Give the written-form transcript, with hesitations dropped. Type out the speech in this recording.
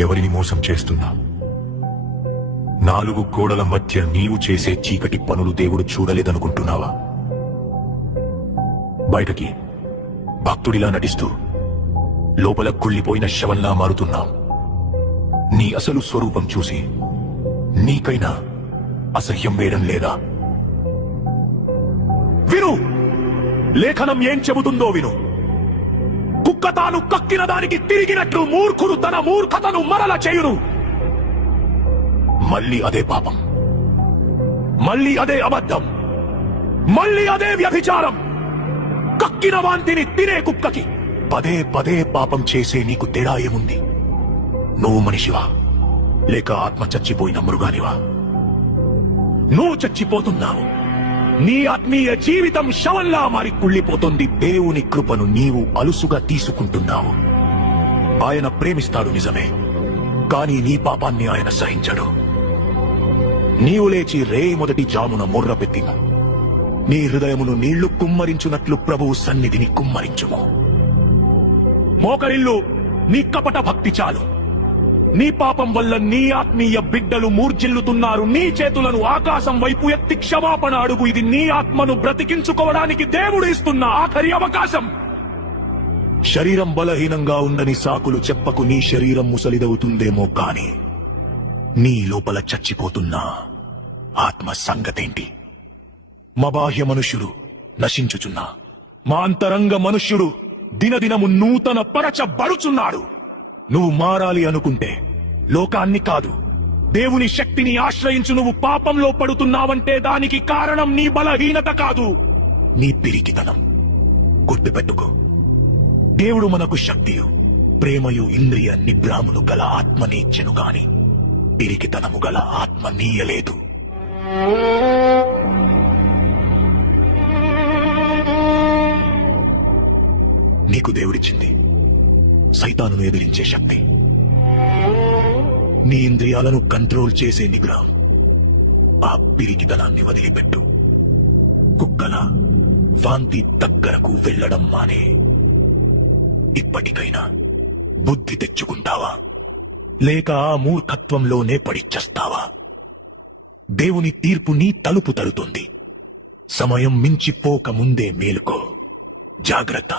ఎవరిని మోసం చేస్తున్నా? నాలుగు గోడల మధ్య నీవు చేసే చీకటి పనులు దేవుడు చూడలేదనుకుంటున్నావా? బయటకి భక్తుడిలా నటిస్తూ లోపల కుళ్ళిపోయిన శవంలా మారుతున్నావు. నీ అసలు స్వరూపం చూసి నీకైనా అసహ్యం వేయడం లేదా? విను, లేఖనం ఏం చెబుతుందో విను. కుక్క తాను కక్కిన దానికి తిరిగినట్లు మూర్ఖుడు తన మూర్ఖతను మరల చేయును. మళ్ళీ అదే పాపం, మళ్ళీ అదే అబద్ధం, మళ్ళీ అదే వ్యభిచారం. కక్కిన వాంతిని తినే కుక్కకి పదే పదే పాపం చేసే నీకు తేడా ఏముంది? నువ్వు మనిషివా లేక ఆత్మ చచ్చిపోయిన మృగానివా? నువ్వు చచ్చిపోతున్నావు. నీ ఆత్మీయ జీవితం శవంలా మారి కుళ్ళిపోతుంది. దేవుని కృపను నీవు అలుసుగా తీసుకుంటున్నావు. ఆయన ప్రేమిస్తాడు నిజమే, కానీ నీ పాపాన్ని ఆయన సహించడు. నీవు లేచి రేయి మొదటి జామున మొర్ర పెట్టిన నీ హృదయమును నీళ్లు కుమ్మరించున్నట్లు ప్రభువు సన్నిధిని కుమ్మరించుము. మోకరిల్లు, నీ కపట భక్తి చాలు. నీ పాపం వల్ల నీ ఆత్మీయ బిడ్డలు మూర్జిల్లుతున్నారు. నీ చేతులను ఆకాశం వైపు ఎత్తి క్షమాపణ అడుగు. ఇది నీ ఆత్మను బ్రతికించుకోవడానికి దేవుడు ఇస్తున్న ఆఖరి అవకాశం. శరీరం బలహీనంగా ఉందని సాకులు చెప్పకు. నీ శరీరం ముసలిదవుతుందేమో కాని నీ లోపల చచ్చిపోతున్న ఆత్మ సంగతేంటి? మా బాహ్య మనుష్యుడు నశించుచున్నా, మా అంతరంగ మనుష్యుడు దినదినము నూతన పరచబడుచున్నాడు. నువ్వు మారాలి అనుకుంటే లోకాన్ని కాదు, దేవుని శక్తిని ఆశ్రయించు. నువ్వు పాపంలో పడుతున్నావంటే దానికి కారణం నీ బలహీనత కాదు, నీ పిరికితనం. గుర్తుపెట్టుకో, దేవుడు మనకు శక్తియు ప్రేమయు ఇంద్రియ నిగ్రహములు గల ఆత్మనిచ్చెను గాని పిరికితనము గల ఆత్మ నీయలేదు. నీకు దేవుడిచ్చింది సైతానును ఎదిరించే శక్తి, నీ ఇంద్రియాలను కంట్రోల్ చేసే నిగ్రహం. ఆ పిరికితనాన్ని వదిలిపెట్టు. కుక్కల వాంతి దగ్గరకు వెళ్లడం మానే. ఇప్పటికైనా బుద్ధి తెచ్చుకుంటావా లేక ఆ మూర్ఖత్వంలోనే పడిచ్చేస్తావా? దేవుని తీర్పు నీ తలుపు తడుతుంది. సమయం మించిపోక ముందే మేలుకో. జాగ్రత్త.